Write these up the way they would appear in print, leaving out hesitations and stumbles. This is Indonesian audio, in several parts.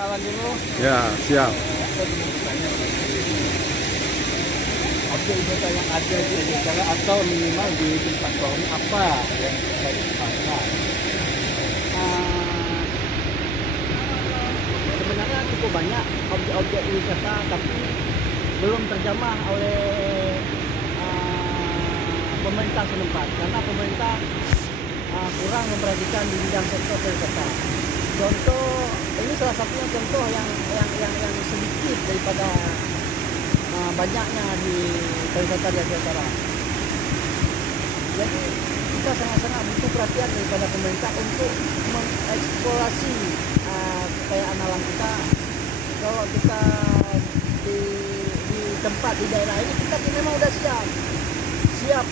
kenalan dulu. Ya, siap. Objek wisata yang ada di Acara atau minimal di tempat ini apa yang bisa dikembangkan? Sebenarnya cukup banyak objek-objek wisata, tapi belum terjamah oleh pemerintah setempat karena pemerintah kurang memperhatikan di bidang sektor pariwisata. Contoh ini salah satunya contoh yang sedikit daripada banyaknya di pariwisata di Asia Utara. Jadi kita sangat-sangat butuh perhatian daripada pemerintah untuk mengeksplorasi kekayaan alam kita. Kalau kita di tempat di daerah ini kita memang udah siap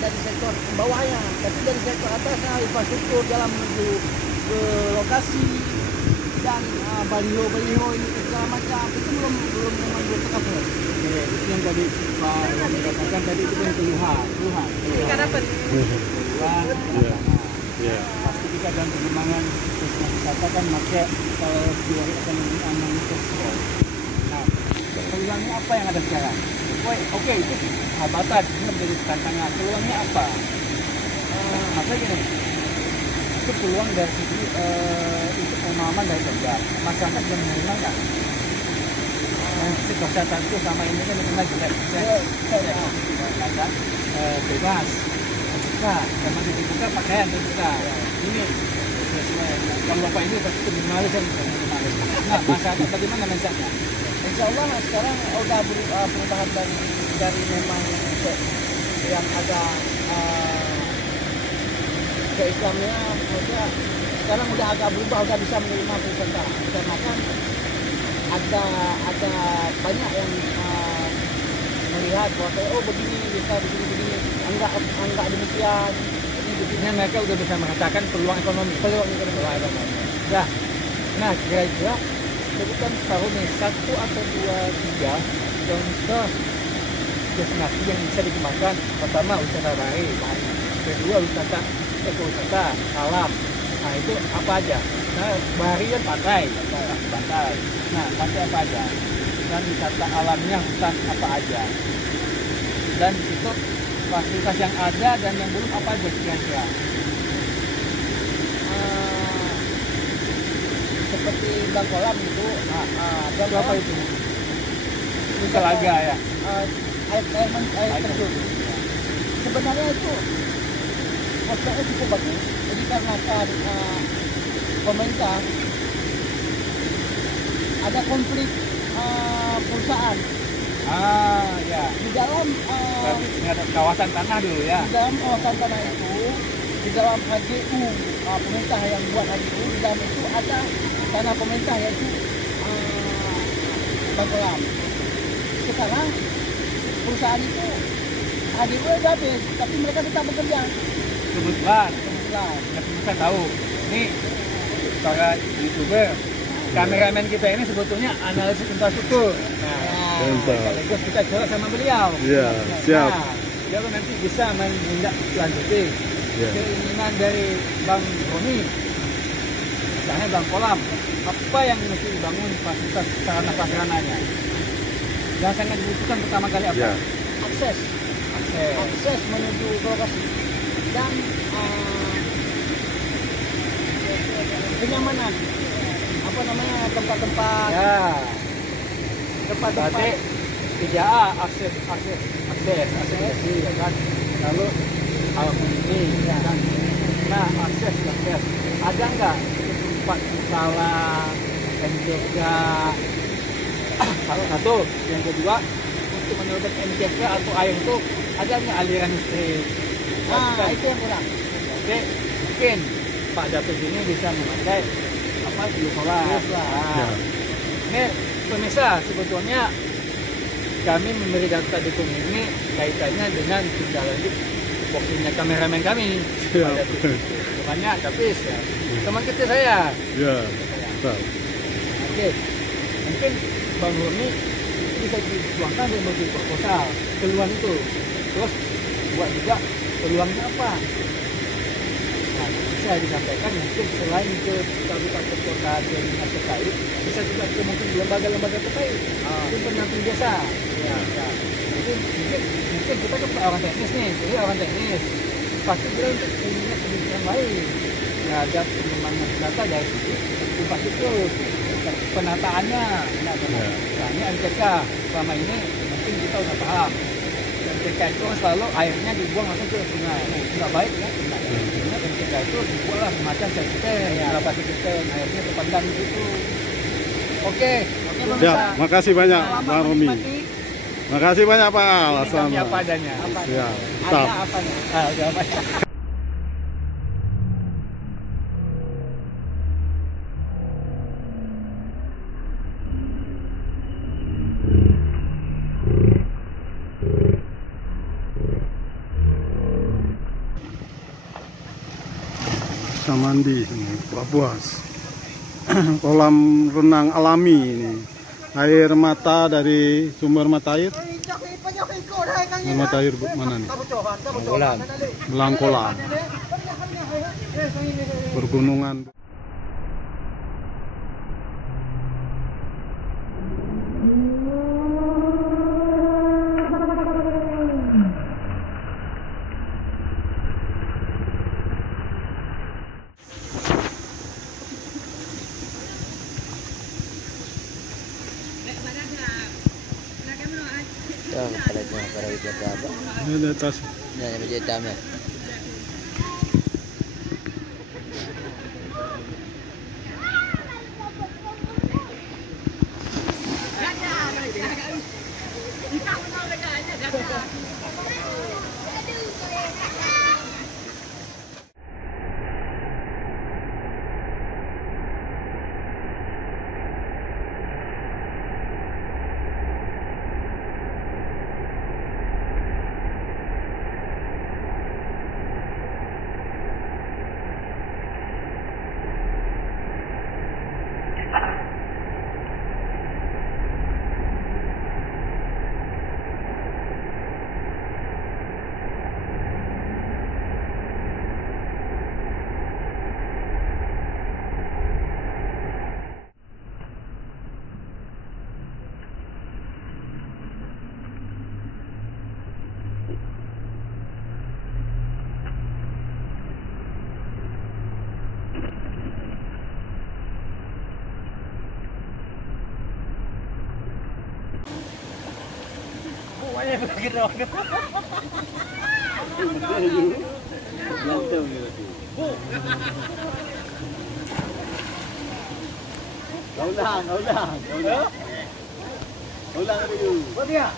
dari sektor bawahnya, tapi dari sektor atasnya infrastruktur dalam menuju ke lokasi dan baliho ini segala macam itu belum tercover. Itu yang tadi Pak Romi katakan tadi itu kan keluhan. Kita dapat. Pasti kita dalam pengembangan wisata kan pakai kalau keluar ekonomi aman itu. Nah, peluangnya apa yang ada sekarang? Oke, itu hambatan, ini menjadi tantangan. Peluangnya apa? Maksudnya gini, itu peluang dari segi untuk pemahaman dari kerja. Masyarakat yang menerima nggak? Kesehatan itu sama ini kan menerima jelek. Ada bebas, terbuka, sama dibuka pakaian terbuka. Ini kalau Bapak ini pasti minimalis kan? Nah, masyarakat bagaimana mindsetnya? Insya Allah sekarang udah perubahan dari memang yang ada ke Islamnya, maksudnya sekarang udah agak berubah, udah bisa menerima pariwisata. Karena kan ada banyak yang melihat bahwa begini bisa begini, enggak demikian. Jadi mereka udah bisa mengatakan peluang ekonomi. Ya, nah kira-kira sebutkan tahun ini 1 atau 2, 3 contoh destinasi yang bisa dikembangkan. Pertama wisata bahari, kedua wisata ekowisata alam. Nah itu apa aja? Nah bahari kan pantai. Nah pantai apa aja? Dan wisata alamnya hutan apa aja? Dan itu fasilitas yang ada dan yang belum apa aja kira-kira? Seperti bang kolam gitu, apa itu? Telaga ya. Air terjun. Sebenarnya itu prospeknya cukup bagus. Jadi karena pemerintah ada konflik perusahaan. Ya. Di dalam ini ada kawasan tanah dulu ya. Di dalam kawasan tanah itu, di dalam HGU pemerintah yang buat HGU, di dalam itu ada tanah pemerintah yaitu Bangkolam. Sekarang perusahaan itu HGU udah habis, tapi mereka tetap bekerja. Kebetulan. Ya pemirsa tahu, ini para YouTuber, kameramen kita ini sebetulnya analisis infrastruktur. Nah, sekaligus kita coba sama beliau. Iya, siap. Nah, beliau nanti bisa menindaklanjuti keinginan dari Bang Romi, misalnya Bang Kolam, apa yang mesti dibangun fasilitas sarana-prasarananya. Yang sangat dibutuhkan pertama kali apa? Yeah. Akses menuju ke lokasi dan kenyamanan. Apa namanya tempat-tempat? Ya. Tempat-tempat. 3A akses, ya kan. Lalu ini, ya kan. Nah akses. Ada nggak tempat salah MCK? Salah satu. Yang kedua, untuk menyebabkan MCK atau air itu adanya aliran listrik. Nah, itu yang kurang. Oke, mungkin Pak Datuk ini bisa memakai biosolar. Nah, ini pemirsa, sebetulnya kami memberi data dukung ini kaitannya dengan tindak lanjut posisinya kameramen kami. Pak Datuk. Banyak tapi teman kita saya. Ya. Oke, mungkin Bang Romi bisa dituangkan dan bagi proposal keluhan itu. Terus buat juga peluangnya apa? Nah, bisa disampaikan mungkin selain ke kabupaten kota dengan terkait, bisa juga ke mungkin lembaga-lembaga terkait, mungkin pendamping desa. Ya. Mungkin kita kan orang teknis nih, jadi orang teknis pasti kita punya pemikiran lain terhadap pengembangan data dari sisi infrastruktur, penataannya. Nah, misalnya MTK selama ini mungkin kita udah paham. MTK itu selalu airnya dibuang langsung ke sungai. Nah, nggak baik ya. Nah, MTK itu dibuatlah semacam sistem, beberapa sistem airnya terpendam gitu. Oke, Siap, makasih banyak Bang Romi. Makasih banyak Pak Al. Apa adanya? Siap. Ada apanya? Ada apanya? Bisa mandi sini, Buas. Kolam renang alami ini. Air mata dari sumber mata air. Sumber mata air mana nih? Belangkolan. Pergunungan. Ini di atas. Ya, yang baju hitam ya. Ulang dulu. Oh dia.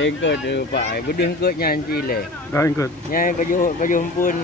Ikut tu Pak, budi ikut nyanyi le. Dah ikut. Nyai baju pun.